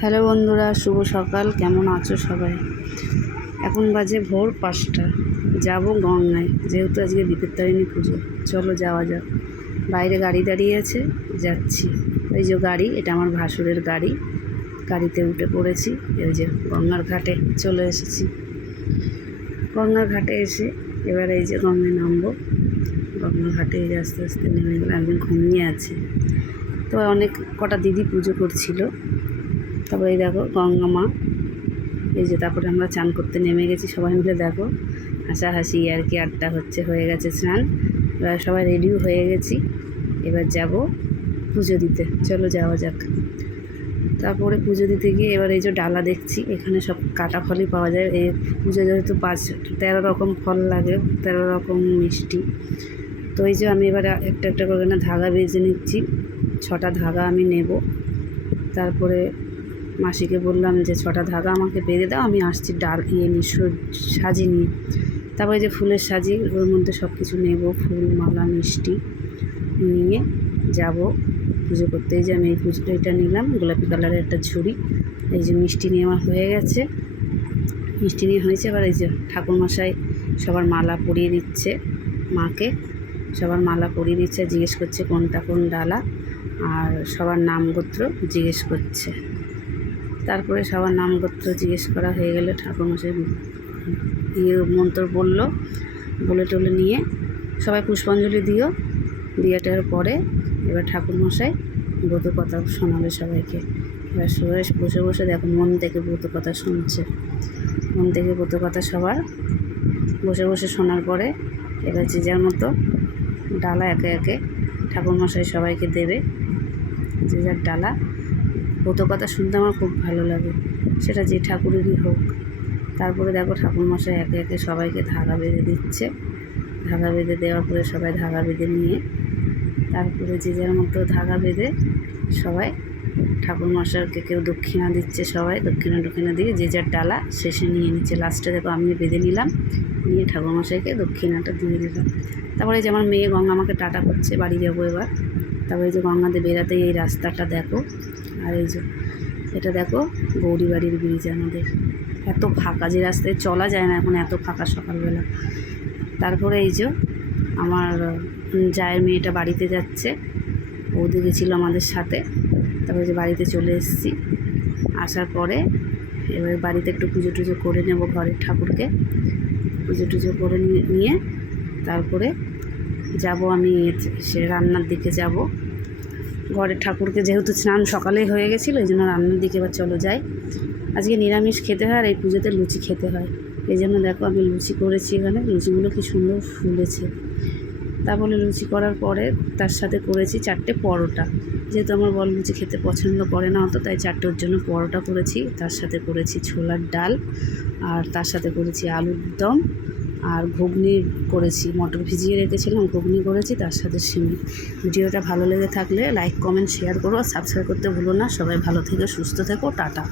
Hello বন্ধুরা, শুভ সকাল। কেমন আছো সবাই? এখন বাজে ভোর 5টা। যাব গঙ্গায়, যেহেতু আজকে বিপত্তারিণী পুজো। চলো যাওয়া যাক। বাইরে গাড়ি দাঁড়িয়ে আছে, যাচ্ছি। এই যে গাড়ি, এটা আমার ভাসুরের গাড়ি। গাড়িতে উঠে পড়েছি। এই যে গঙ্গার ঘাটে চলে এসেছি। গঙ্গার ঘাটে এসে এবার এই যে গঙ্গায় নামবো। গঙ্গার ঘাটে এই যে আস্তে আস্তে নেমে গেলে, একজন ঘুমিয়ে আছে। তো অনেক কটা দিদি পুজো করছিল। তারপরে এই দেখো গঙ্গা মা। এই যে তারপরে আমরা চান করতে নেমে গেছি সবাই মিলে। দেখো হাসাহাসি আর কি আড্ডা হচ্ছে। হয়ে গেছে স্নান, এবার সবাই রেডিও হয়ে গেছি। এবার যাব পুজো দিতে। চলো যাওয়া যাক। তারপরে পুজো দিতে গিয়ে এবার এই যে ডালা দেখছি, এখানে সব কাটা ফলই পাওয়া যায়। এই পুজো যেহেতু 13 রকম ফল লাগে, 13 রকম মিষ্টি। তো এই যে আমি এবার একটা একটা করে না ধাগা বেজে নিচ্ছি। 6টা ধাগা আমি নেব। তারপরে মাসিকে বললাম যে 6টা ধাগা আমাকে বেঁধে দাও, আমি আসছি ডাল সাজি নিয়ে। তারপরে যে ফুলের সাজি, ওর মধ্যে সব কিছু নেব, ফুল মালা মিষ্টি নিয়ে যাব পুজো করতে। এই যে আমি এই এটা নিলাম, গোলাপি কালারের একটা ঝুড়ি। এই যে মিষ্টি নিয়ে আমার হয়ে গেছে, মিষ্টি নিয়ে হয়েছে। এবার এই যে ঠাকুরমশাই সবার মালা পরিয়ে দিচ্ছে, মাকে সবার মালা পরিয়ে দিচ্ছে। জিজ্ঞেস করছে কোনটা কোন ডালা, আর সবার নাম গোত্র জিজ্ঞেস করছে। তারপরে সবার নাম গোত্র জিজ্ঞেস করা হয়ে গেলে ঠাকুরমশাই মন্ত্র বলে টলে নিয়ে সবাই পুষ্পাঞ্জলি দিয়েটার পরে এবার ঠাকুরমশাই ব্রত কথা শোনাবে সবাইকে। এবার সবাই বসে বসে দেখো মন থেকে ব্রত কথা শুনছে। মন থেকে ব্রত কথা সবার বসে বসে শোনার পরে এবার যে যার মতো ডালা একে একে ঠাকুরমশাই সবাইকে দেবে, যে যার ডালা। ব্রত কথা শুনতে আমার খুব ভালো লাগে, সেটা যে ঠাকুরেরই হোক। তারপরে দেখো ঠাকুরমশাই একে একে সবাইকে ধাগা বেঁধে দিচ্ছে। ধাগা বেঁধে দেওয়ার পরে সবাই ধাগা বেঁধে নিয়ে তারপরে যে যার মতো ধাগা বেঁধে সবাই ঠাকুরমশাইকে কেউ দক্ষিণা দিচ্ছে। সবাই দক্ষিণা দিয়ে যে যার ডালা শেষে নিয়ে নিচ্ছে। লাস্টে দেখো আমি বেঁধে নিলাম, নিয়ে ঠাকুরমশাইকে দক্ষিণাটা দিয়ে দিলাম। তারপরে যে আমার মেয়ে গঙ্গা আমাকে টাটা করছে, বাড়ি যাবো এবার। তারপরে যে গঙ্গাতে বেরাতেই এই রাস্তাটা দেখো, আর এই যে এটা দেখো গৌরী বাড়ির ব্রিজ। আমাদের এত ফাঁকা, যে রাস্তায় চলা যায় না এখন, এত ফাঁকা সকালবেলা। তারপরে এই যে আমার জায়ের মেয়েটা বাড়িতে যাচ্ছে, বৌদি গেছিলো আমাদের সাথে। তারপরে যে বাড়িতে চলে এসেছি। আসার পরে এবার বাড়িতে একটু পুজো টুজো করে নেব, ঘরের ঠাকুরকে পুজো টুজো করে নিয়ে তারপরে যাব আমি সে রান্নার দিকে যাব। ঘরের ঠাকুরকে যেহেতু স্নান সকালেই হয়ে গেছিলো, এই জন্য রান্নার দিকে এবার চলো যাই। আজকে নিরামিষ খেতে হয়, আর এই পুজোতে লুচি খেতে হয়। এই জন্য দেখো আমি লুচি করেছি। এখানে লুচিগুলো কি সুন্দর ফুলেছে। তারপরে লুচি করার পরে তার সাথে করেছি 4টে পরোটা। যেহেতু আমার বর লুচি খেতে পছন্দ করে না অত, তাই 4টের জন্য পরোটা করেছি। তার সাথে করেছি ছোলার ডাল, আর তার সাথে করেছি আলুর দম, আর ঘুগনি করেছি। মটর ভিজিয়ে রেখেছিলাম, ঘুগনি করেছি, তার সাথে সিমই। ভিডিওটা ভালো লেগে থাকলে লাইক কমেন্ট শেয়ার করো, সাবস্ক্রাইব করতে ভুলো না। সবাই ভালো থেকো, সুস্থ থেকো, টাটা।